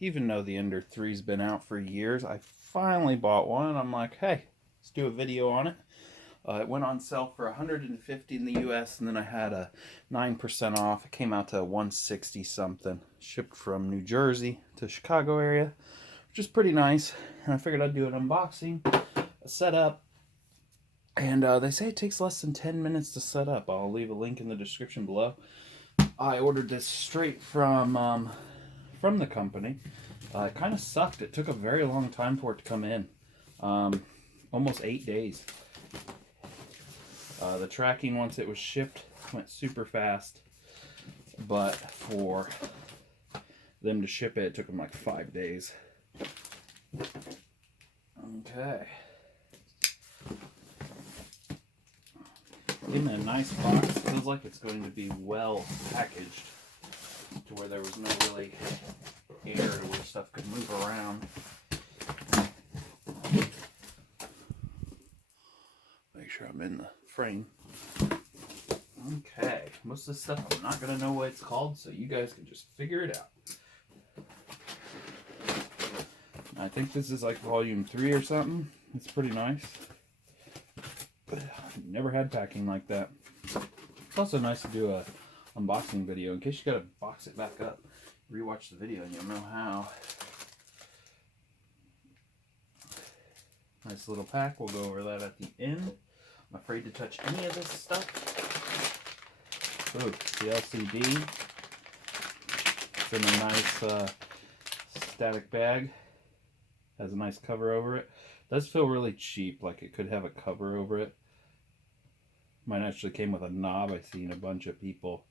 even though the Ender 3's been out for years, I finally bought one, and I'm like, hey, let's do a video on it. It went on sale for $150 in the US, and then I had a 9% off. It came out to $160 something. Shipped from New Jersey to Chicago area, which is pretty nice. And I figured I'd do an unboxing, a setup, and they say it takes less than 10 minutes to set up. I'll leave a link in the description below. I ordered this straight from the company. It kind of sucked. It took a very long time for it to come in. Almost 8 days. The tracking, once it was shipped, went super fast. But for them to ship it, it took them like 5 days. Okay. In a nice box. Feels like it's going to be well packaged to where there was no really air to where stuff could move around. Make sure I'm in the frame. Okay, most of this stuff I'm not going to know what it's called, so you guys can just figure it out. I think this is like volume 3 or something. It's pretty nice. I've never had packing like that. It's also nice to do a unboxing video in case you gotta box it back up. Rewatch the video and you'll know how. Nice little pack. We'll go over that at the end. I'm afraid to touch any of this stuff. Oh, the LCD. It's in a nice static bag. Has a nice cover over it. Does feel really cheap, like it could have a cover over it. Mine actually came with a knob. I've seen a bunch of people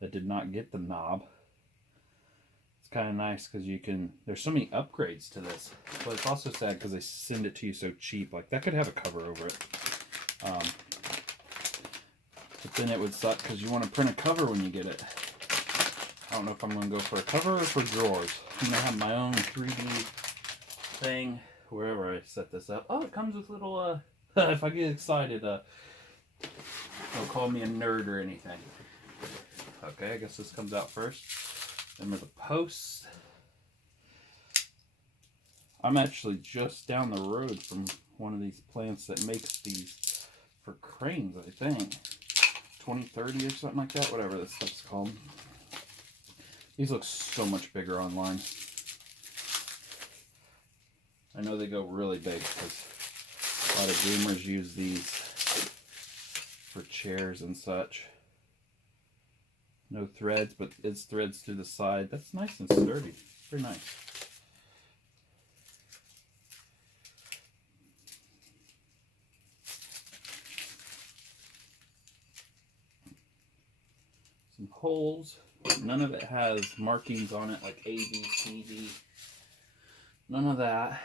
that did not get the knob. It's kind of nice because you can, there's so many upgrades to this. But it's also sad because they send it to you so cheap. Like that could have a cover over it. But then it would suck because you want to print a cover when you get it. I don't know if I'm going to go for a cover or for drawers. I'm going to have my own 3D thing wherever I set this up. Oh, it comes with little, if I get excited, don't call me a nerd or anything. Okay, I guess this comes out first. Remember the posts. I'm actually just down the road from one of these plants that makes these for cranes, I think. 2030 or something like that, whatever this stuff's called. These look so much bigger online. I know they go really big because a lot of gamers use these for chairs and such. No threads, but it's threads through the side. That's nice and sturdy. Pretty nice. Some holes. None of it has markings on it like A, B, C, D. None of that.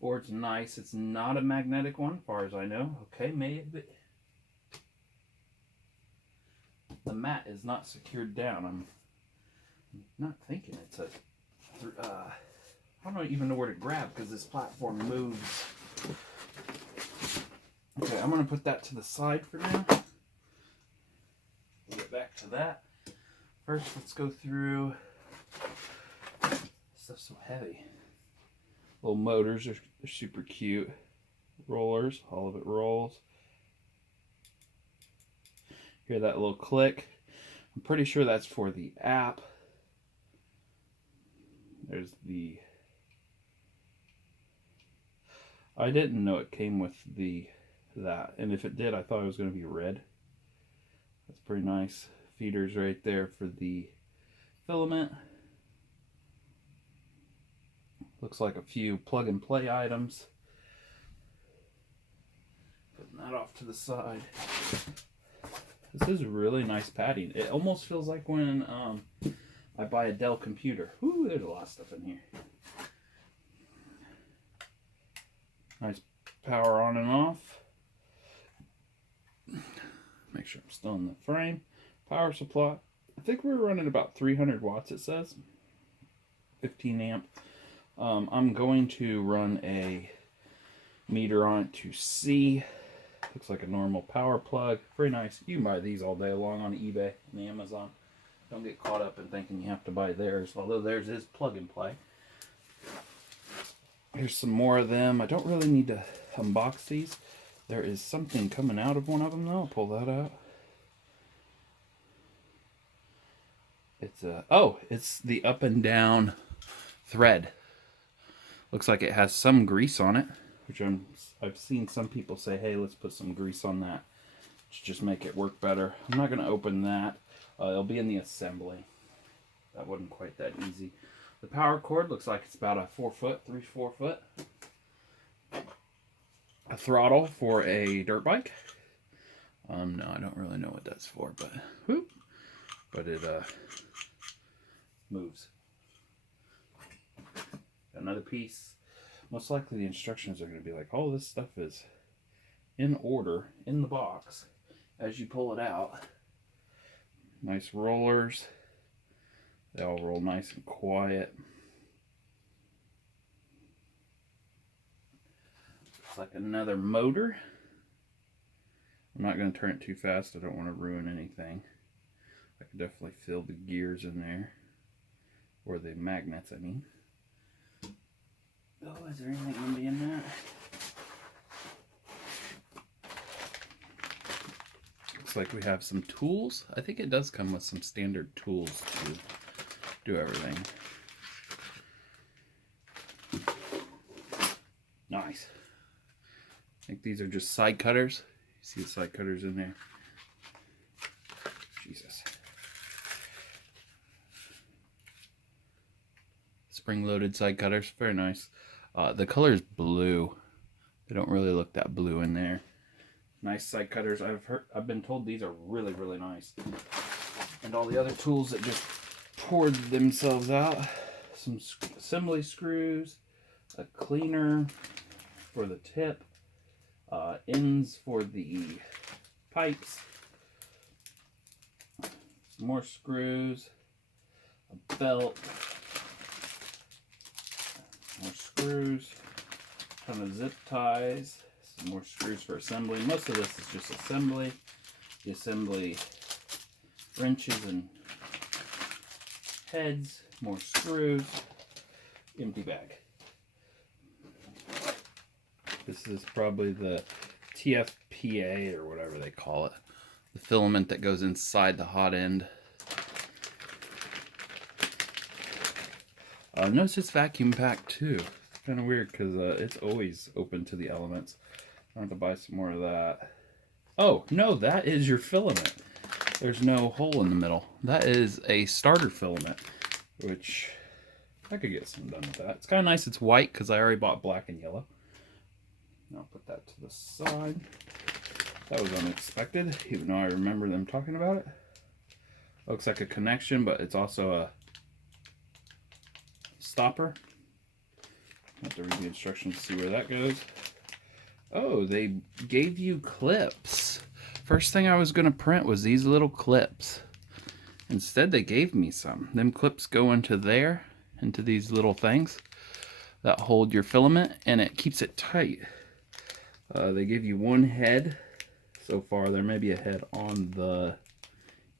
Board's nice. It's not a magnetic one, as far as I know. Okay, maybe. The mat is not secured down. I'm not thinking it's a... I don't even know where to grab because this platform moves. Okay, I'm going to put that to the side for now. We'll get back to that. First, let's go through... This stuff's so heavy. Little motors are super cute. Rollers, all of it rolls. Hear that little click? I'm pretty sure that's for the app. There's the... I didn't know it came with that, and if it did, I thought it was going to be red. That's pretty nice. Feeders right there for the filament. Looks like a few plug and play items. Putting that off to the side. This is really nice padding. It almost feels like when I buy a Dell computer. Ooh, there's a lot of stuff in here. Nice power on and off. Make sure I'm still in the frame. Power supply. I think we're running about 300 watts, it says. 15 amp. I'm going to run a meter on it to see. Looks like a normal power plug. Very nice. You can buy these all day long on eBay and Amazon. Don't get caught up in thinking you have to buy theirs, although theirs is plug and play. Here's some more of them. I don't really need to unbox these. There is something coming out of one of them though. I'll pull that out. It's it's the up and down thread. Looks like it has some grease on it, which I've seen some people say, hey, let's put some grease on that to just make it work better. I'm not going to open that. It'll be in the assembly. That wasn't quite that easy. The power cord looks like it's about a 4 foot, 3-4 foot. A throttle for a dirt bike. No, I don't really know what that's for, but whoop, but it moves. Another piece. Most likely the instructions are going to be like, all this stuff is in order in the box as you pull it out. Nice rollers. They all roll nice and quiet. Looks like another motor. I'm not going to turn it too fast. I don't want to ruin anything. I can definitely feel the gears in there. Or the magnets, I mean. Oh, is there anything going to be in that? Looks like we have some tools. I think it does come with some standard tools to do everything. Nice. I think these are just side cutters. You see the side cutters in there? Jesus. Spring-loaded side cutters. Very nice. The color is blue. They don't really look that blue in there. Nice side cutters. I've been told these are really, really nice. And all the other tools that just poured themselves out. Some assembly screws, a cleaner for the tip, ends for the pipes, some more screws, a belt, more screws, a ton of zip ties, some more screws for assembly. Most of this is just assembly. The assembly wrenches and heads, more screws, empty bag. This is probably the TFPA or whatever they call it. The filament that goes inside the hot end. Notice it's vacuum packed too. Kind of weird because it's always open to the elements. I have to buy some more of that. Oh, no, that is your filament. There's no hole in the middle. That is a starter filament, which I could get some done with that. It's kind of nice. It's white because I already bought black and yellow. I'll put that to the side. That was unexpected, even though I remember them talking about it. Looks like a connection, but it's also a stopper. I have to read the instructions to see where that goes. Oh, they gave you clips. First thing I was going to print was these little clips. Instead, they gave me some. Them clips go into there, into these little things that hold your filament, and it keeps it tight. They give you one head. So far, there may be a head on the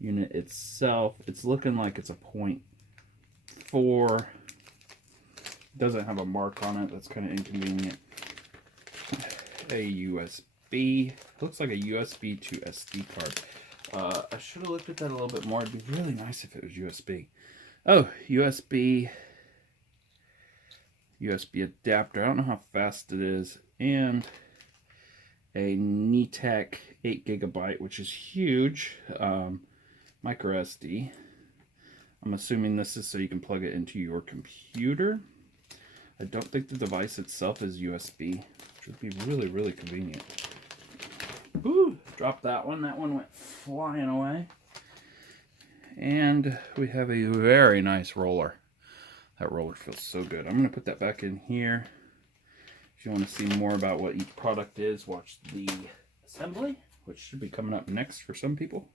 unit itself. It's looking like it's a 0.4. Doesn't have a mark on it. That's kind of inconvenient. A USB. Looks like a USB to SD card. I should have looked at that a little bit more. It'd be really nice if it was USB. Oh, USB adapter. I don't know how fast it is. And a NeTech 8 GB, which is huge. Micro SD. I'm assuming this is so you can plug it into your computer. I don't think the device itself is USB, which would be really, really convenient. Ooh, dropped that one. That one went flying away. And we have a very nice roller. That roller feels so good. I'm going to put that back in here. If you want to see more about what each product is, watch the assembly, which should be coming up next for some people.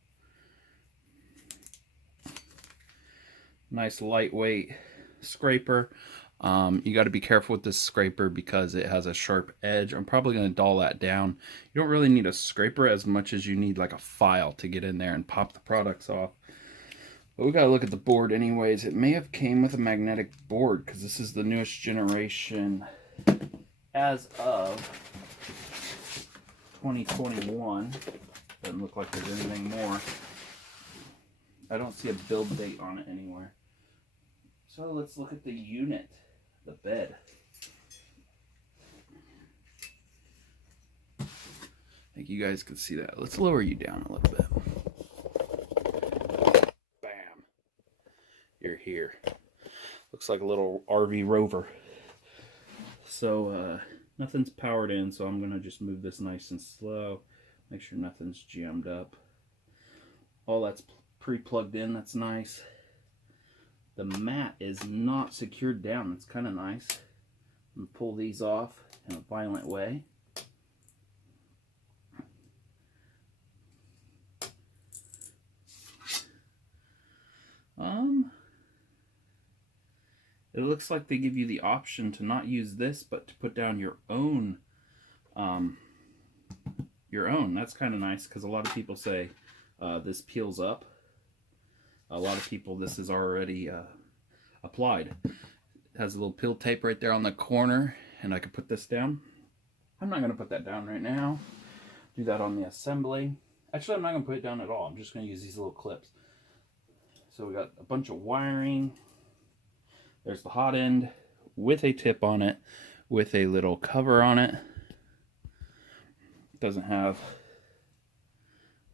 Nice lightweight scraper. You got to be careful with this scraper because it has a sharp edge. I'm probably going to dull that down. You don't really need a scraper as much as you need like a file to get in there and pop the products off. But we got to look at the board anyways. It may have came with a magnetic board because this is the newest generation as of 2021. Doesn't look like there's anything more. I don't see a build date on it anywhere. So let's look at the unit, the bed. I think you guys can see that. Let's lower you down a little bit. Bam. You're here. Looks like a little RV Rover. So nothing's powered in, so I'm gonna just move this nice and slow. Make sure nothing's jammed up. All that's pre-plugged in, that's nice. The mat is not secured down, that's kind of nice. I'm gonna pull these off in a violent way. It looks like they give you the option to not use this, but to put down your own. That's kind of nice, because a lot of people say this peels up. A lot of people, this is already applied. It has a little peel tape right there on the corner, and I could put this down. I'm not going to put that down right now. Do that on the assembly. Actually, I'm not going to put it down at all. I'm just going to use these little clips. So we got a bunch of wiring. There's the hot end with a tip on it, with a little cover on it. Doesn't have,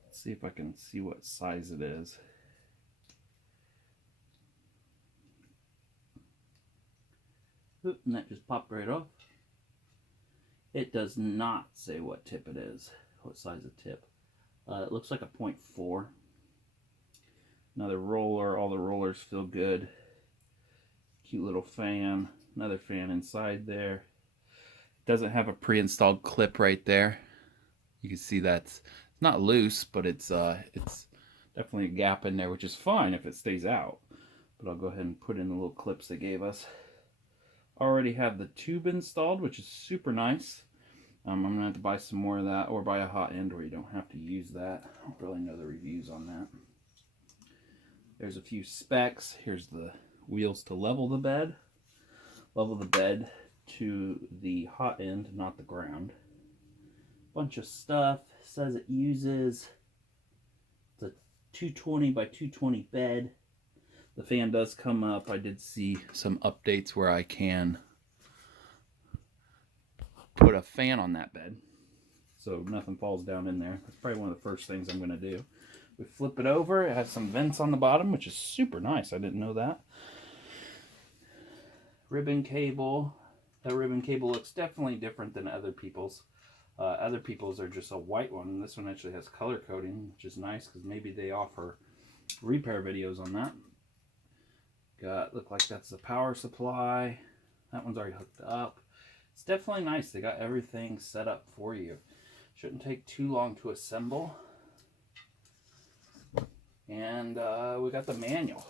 let's see if I can see what size it is. Oop, and that just popped right off. It does not say what tip it is, what size of tip. It looks like a 0.4. Another roller, all the rollers feel good. Cute little fan, another fan inside there. Doesn't have a pre-installed clip right there. You can see that's it's not loose, but it's definitely a gap in there, which is fine if it stays out. But I'll go ahead and put in the little clips they gave us. Already have the tube installed, which is super nice. I'm gonna have to buy some more of that, or buy a hot end where you don't have to use that. I don't really know the reviews on that. There's a few specs. Here's the wheels to level the bed. Level the bed to the hot end, not the ground. Bunch of stuff. Says it uses the 220 by 220 bed. The fan does come up. I did see some updates where I can put a fan on that bed so nothing falls down in there. That's probably one of the first things I'm going to do. We flip it over. It has some vents on the bottom, which is super nice. I didn't know that. Ribbon cable. That ribbon cable looks definitely different than other people's. Other people's are just a white one, and this one actually has color coding, which is nice because maybe they offer repair videos on that. Look like that's the power supply. That one's already hooked up. It's definitely nice. They got everything set up for you. Shouldn't take too long to assemble. And we got the manual.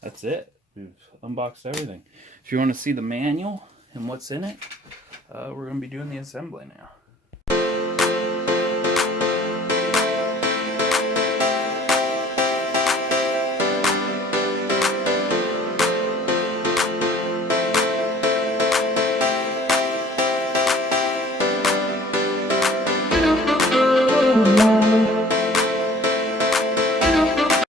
That's it. We've unboxed everything. If you want to see the manual and what's in it, we're going to be doing the assembly now.